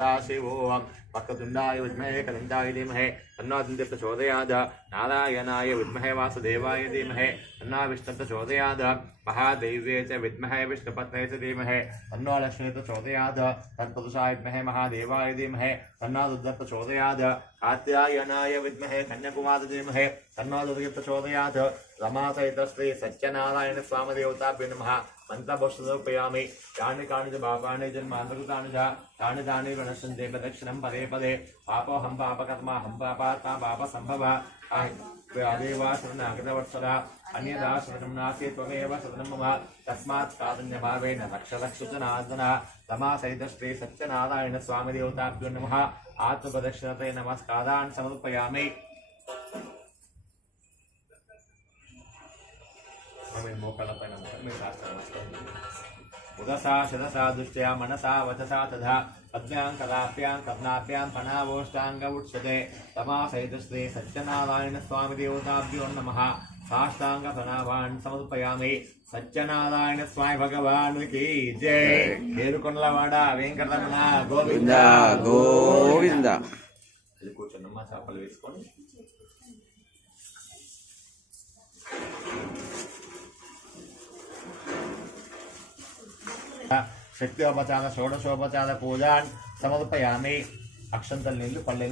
शिवो वक्रतुण्डाय विद्महे कदन्ताय धीमहि तन्नो दन्तिः प्रचोदयात् नारायणाय विद्महे वासुदेवाय धीमहि तन्नो विष्णुः प्रचोदयात् महादेव्यै च विद्महे विष्णुपत्न्यै च धीमहि तन्नो लक्ष्मीः प्रचोदयात् तत्पुरुषाय विद्महे महादेवाय धीमहि तन्नो रुद्रः प्रचोदयात् कात्यायनाय विद्महे कन्याकुमारी धीमहि तन्नो दुर्गे प्रचोदयात् रमासहित श्री सत्यनारायण स्वामी देवताभ्यो नमः मंत्रपुष्पयामि कानि कानि च पापानि जन्मान्तकृतानि च तानि तानि प्रणश्यन्ते प्रदक्षिणं पदे पदे पापोऽहं पापकर्मा हं पापात्मा पापसम्भवः देवा शरणागतवत्सला अन्यदा शरणं नास्ति त्वमेव शरणं मम तस्मात् कारुण्यभावेन रक्ष रक्ष च नार्दन रमासहित श्री सत्यनारायण स्वामी देवताभ्यो नमः आत्मप्रदक्षिणते नमस्कारान् समर्पयामि। उदसा शतसा दृष्ट्या मनसा वचसा तथा पद्म्यां कलाभ्यां कर्णाभ्यां फणावोष्टांग उच्यते तमासहित श्री सत्यनारायण स्वामी देवताभ्यो नमः साष्टांग प्रणवान् समर्पयामि। सत्यनारायण स्वामी भगवान की जय। ఏడుకొండలవాడ వెంకటరమణ గోవింద గోవింద। కూర్చోండమ్మా చేపలు వేసుకొని शक्तिोपचार षोडशोपचार पूजा समर्पयामि। अक्षंतल नीलू पल्ले